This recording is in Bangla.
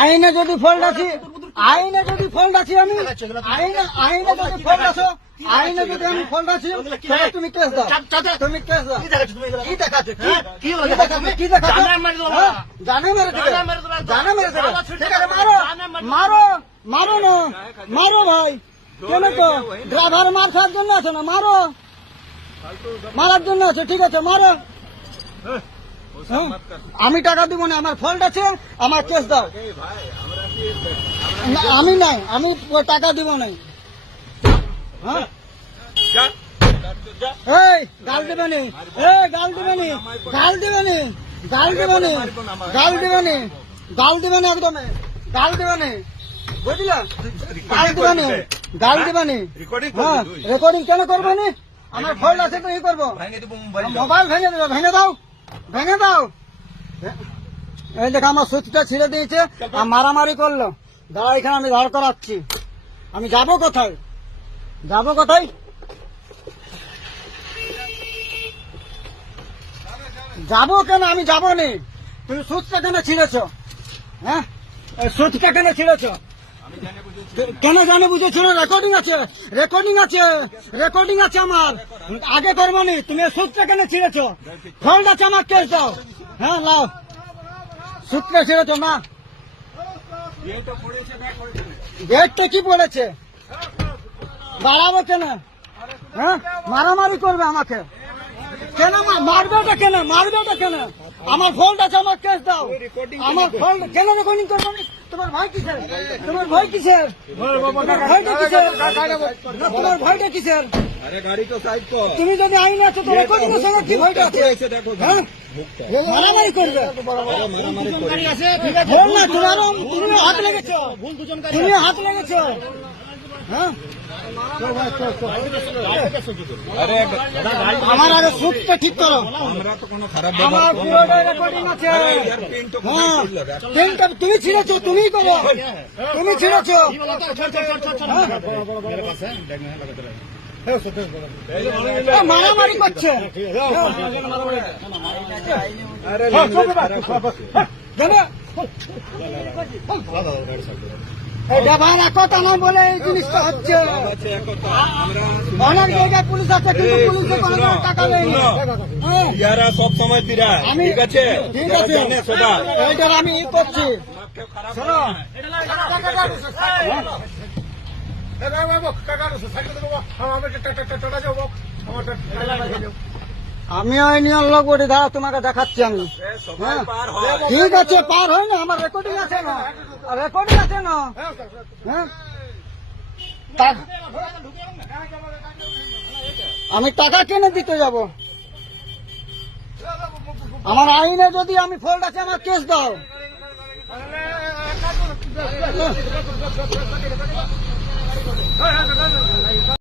আইনে যদি ফল্ট আছি আইনে যদি ফল্ট আছি আমি আইনে আইনে যদি ফল্ট আছো আইনে যদি আমি ফল্ট আছি তুমি কেস দাও। তুমি কেস দাও। কি দেখাচ্ছ কি দেখাচ্ছে? দেখাচ্ছে জানে মেরে দেবো। জানে মেরে দেবে। মেরে মেরে দেবে। ঠিক আছে মারো না। মারো ভাই। কেন তো? ড্রাইভার মার খাওয়ার জন্য আছে না? মারো। মারার জন্য আছে। ঠিক আছে মারো? আমি টাকা দিব না আমার ফল্ট আছে আমার কেস দাও। আমি নাই আমি টাকা দিব নাই। হ্যাঁ? এই গাল দিবে নি এই গাল দিবে নি গাল দিবে নি গাল দিবে নি গাল দিবে নি। গাল দিবে না একদম গাল দিবে নি। বুঝলা? গাল দিবে নি গাল দিবে নি। রেকর্ডিং হ্যাঁ কেন করবে নি? আমার ফল্ট আছে তো ই করব। মোবাইল ভেঙে দেবে ভেঙে দাও। ভেঙে দাও। এই দেখো, আমার সুচটা ছিঁড়ে দিয়েছে আর মারামারি করল। দাঁড়া, এখানে আমি দাঁড় করাচ্ছি। আমি যাব কোথায়? যাব কোথায়? যাব কেন? আমি যাব নি। তুমি সুচটা কেন ছিঁড়েছ? হ্যাঁ? সুচটা কেন ছিঁড়েছ? কেন জানে বুঝেছ? না রেকর্ডিং আছে রেকর্ডিং আছে রেকর্ডিং আছে আমার। আগে করব নি তুমি সূত্রে কেন ছিঁড়েছ? ফল্ট আছে আমার কেস দাও। হ্যাঁ লাও। সূত্রে ছিঁড়েছ না ডেটটা কি পড়েছে বাড়াবো কেন? হ্যাঁ? মারামারি করবে আমাকে। কেন মা- মারবে ওটা কেন? মারবে ওটা কেন? আমার ফল্ট আছে, আমার কেস দাও। আমার ফল্ট কেন রেকর্ডিং করব? তোমার ভয় কিসের? তোমার ভয় কিসের? তোমার ভয়টা কিসের? তোমার ভয়টা কিসের? আরে গাড়ি তো সাইড কর। তুমি যদি আইন আছো তোমার কি ভয়টা আছে? দেখো হ্যাঁ? মারামারি করবে। মারামারি করে গাড়ি আছে ঠিক আছে। বল না তোমারও তুমি হাত লেগেছ। তুমি হাত লেগেছ। হ্যাঁ? আমার আগে সুটটা ঠিক করো আমরা রেকর্ডিং আছে। হ্যাঁ। তুমি ছিঁড়েছো তুমি করো। তুমি ছিঁড়েছো। এ, মারামারি করছে। আরে ল্যাঙ্গুয়েজ খারাপ হচ্ছে। জানে এটা ভাড়া কথা নয় বলে এই জিনিসটা হচ্ছে। আছে একতা। আমরা অনেক জায়গায় পুলিশ আছে কিন্তু পুলিশে কোনো টাকা নেই। হ্যাঁ, ইয়ারা সব সময় তিরা আমি ঠিক আছে? ঠিক আছে। জানে সবাই আমি ই করছি। আমি ওই নিয়ম লোক বলি দাঁড়া তোমাকে দেখাচ্ছি আমি। হয়। ঠিক আছে পার হয় না আমার রেকর্ডিং আছে না। রেকর্ডিং আছে না? হ্যাঁ? আমি টাকা কেনে দিতে যাব। আমার আইনে যদি আমি ফল্ট আছে, আমার কেস দাও।